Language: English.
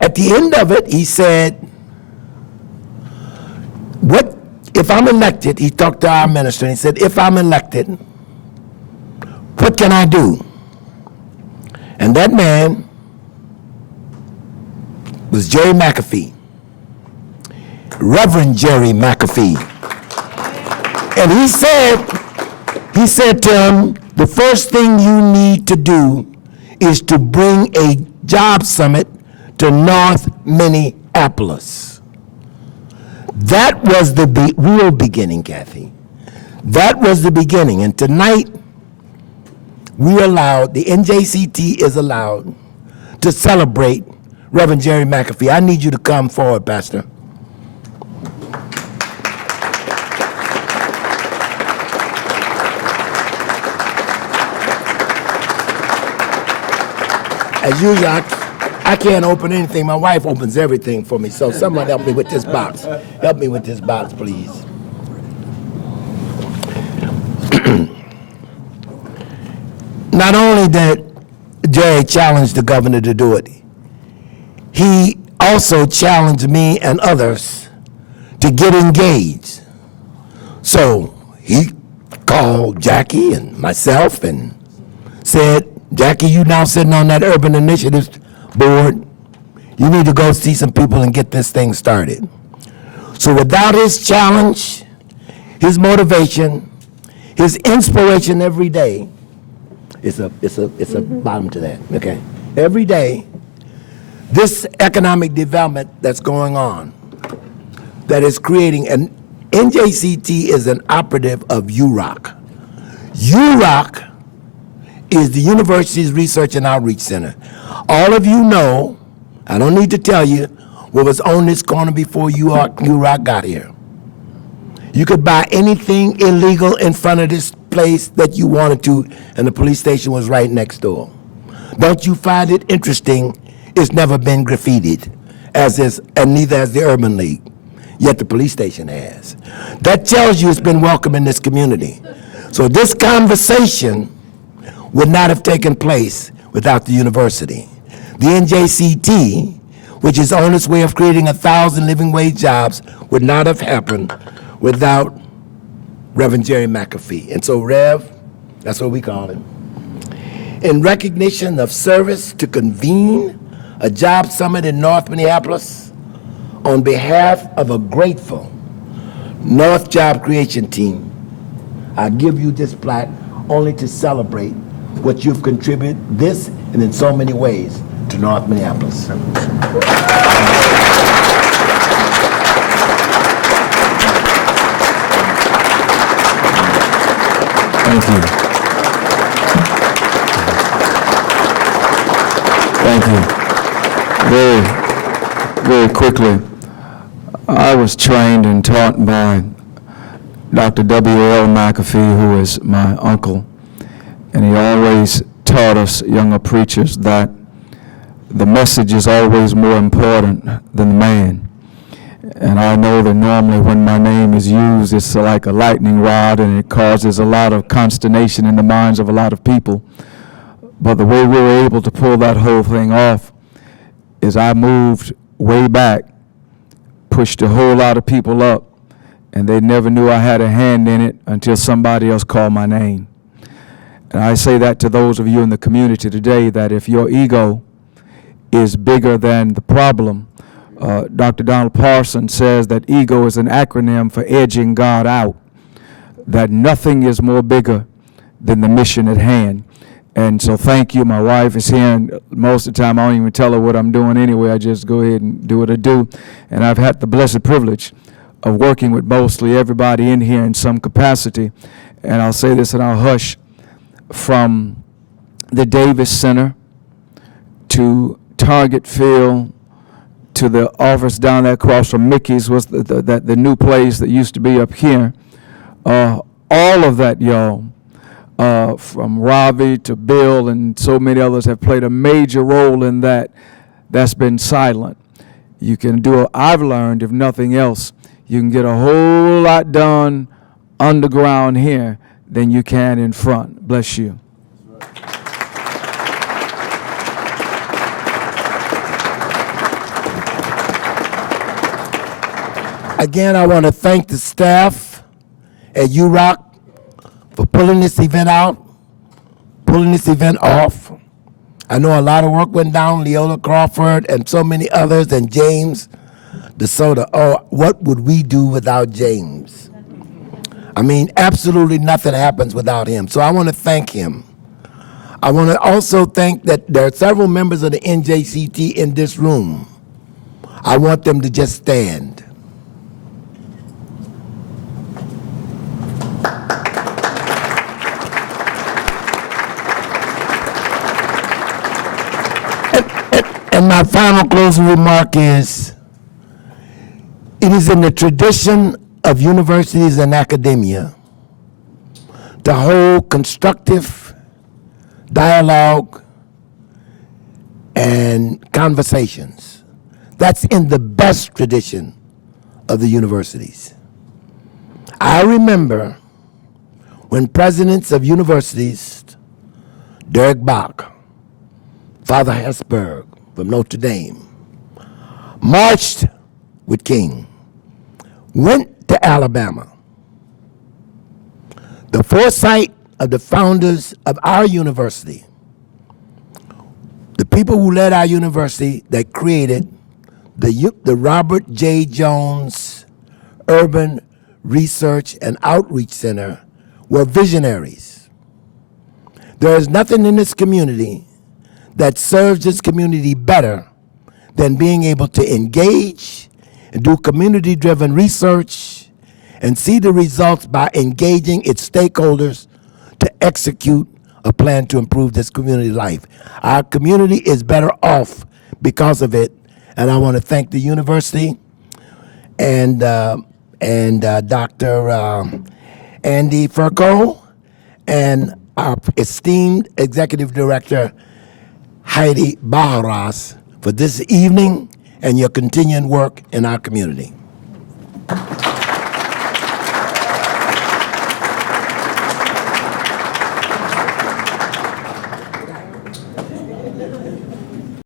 at the end of it, he said, "What if I'm elected?" He talked to our minister and he said, "If I'm elected, what can I do?" And that man was Jerry McAfee, Reverend Jerry McAfee. And he said to him, "The first thing you need to do is to bring a job summit to North Minneapolis." That was the real beginning, Cathy. That was the beginning. And tonight, the NJCT is allowed to celebrate Reverend Jerry McAfee. I need you to come forward, Pastor. As usual, I can't open anything. My wife opens everything for me. So someone help me with this box. Help me with this box, please. Not only did Jerry challenge the governor to do it, he also challenged me and others to get engaged. So he called Jackie and myself and said, "Jackie, you now sitting on that urban initiatives board. You need to go see some people and get this thing started." So without his challenge, his motivation, his inspiration every day, it's a bottom to that, okay? Every day, this economic development that's going on, that is creating, and NJCT is an operative of UROC. UROC is the university's Research and Outreach Center. All of you know, I don't need to tell you, what was on this corner before UROC got here. You could buy anything illegal in front of this place that you wanted to, and the police station was right next door. Don't you find it interesting? It's never been graffitied, and neither has the Urban League, yet the police station has. That tells you it's been welcome in this community. So this conversation would not have taken place without the university. The NJCT, which is on its way of creating 1,000 living wage jobs, would not have happened without Reverend Jerry McAfee. And so Rev, that's what we call him, in recognition of service to convene a job summit in North Minneapolis on behalf of a grateful North Job Creation team, I give you this plaque only to celebrate what you've contributed this and in so many ways to North Minneapolis. Thank you. Thank you. Very quickly, I was trained and taught by Dr. W.L. McAfee, who is my uncle, and he always taught us younger preachers that the message is always more important than the man. And I know that normally when my name is used, it's like a lightning rod and it causes a lot of consternation in the minds of a lot of people. But the way we were able to pull that whole thing off is I moved way back, pushed a whole lot of people up, and they never knew I had a hand in it until somebody else called my name. And I say that to those of you in the community today, that if your ego is bigger than the problem, Dr. Donald Parsons says that ego is an acronym for edging God out, that nothing is more bigger than the mission at hand. And so thank you. My wife is here, and most of the time I don't even tell her what I'm doing anyway. I just go ahead and do what I do. And I've had the blessed privilege of working with mostly everybody in here in some capacity. And I'll say this and I'll hush. From the Davis Center to Target Field to the office down there across from Mickey's, was the new place that used to be up here. All of that, y'all, from Ravi to Bill and so many others have played a major role in that. That's been silent. You can do, I've learned, if nothing else, you can get a whole lot done underground here than you can in front. Bless you. Again, I want to thank the staff at UROC for pulling this event off. I know a lot of work went down, Leola Crawford and so many others, and James DeSoto. Oh, what would we do without James? I mean, absolutely nothing happens without him. So I want to thank him. I want to also thank that there are several members of the NJCT in this room. I want them to just stand. And my final closing remark is, it is in the tradition of universities and academia to hold constructive dialogue and conversations. That's in the best tradition of the universities. I remember when presidents of universities, Derek Bach, Father Hesburgh from Notre Dame, marched with King, went to Alabama. The foresight of the founders of our university, the people who led our university that created the Robert J. Jones Urban Research and Outreach Center, were visionaries. There is nothing in this community that serves this community better than being able to engage and do community-driven research and see the results by engaging its stakeholders to execute a plan to improve this community life. Our community is better off because of it, and I want to thank the university and Dr. Andy Furco and our esteemed Executive Director, Heidi Baharas, for this evening and your continuing work in our community.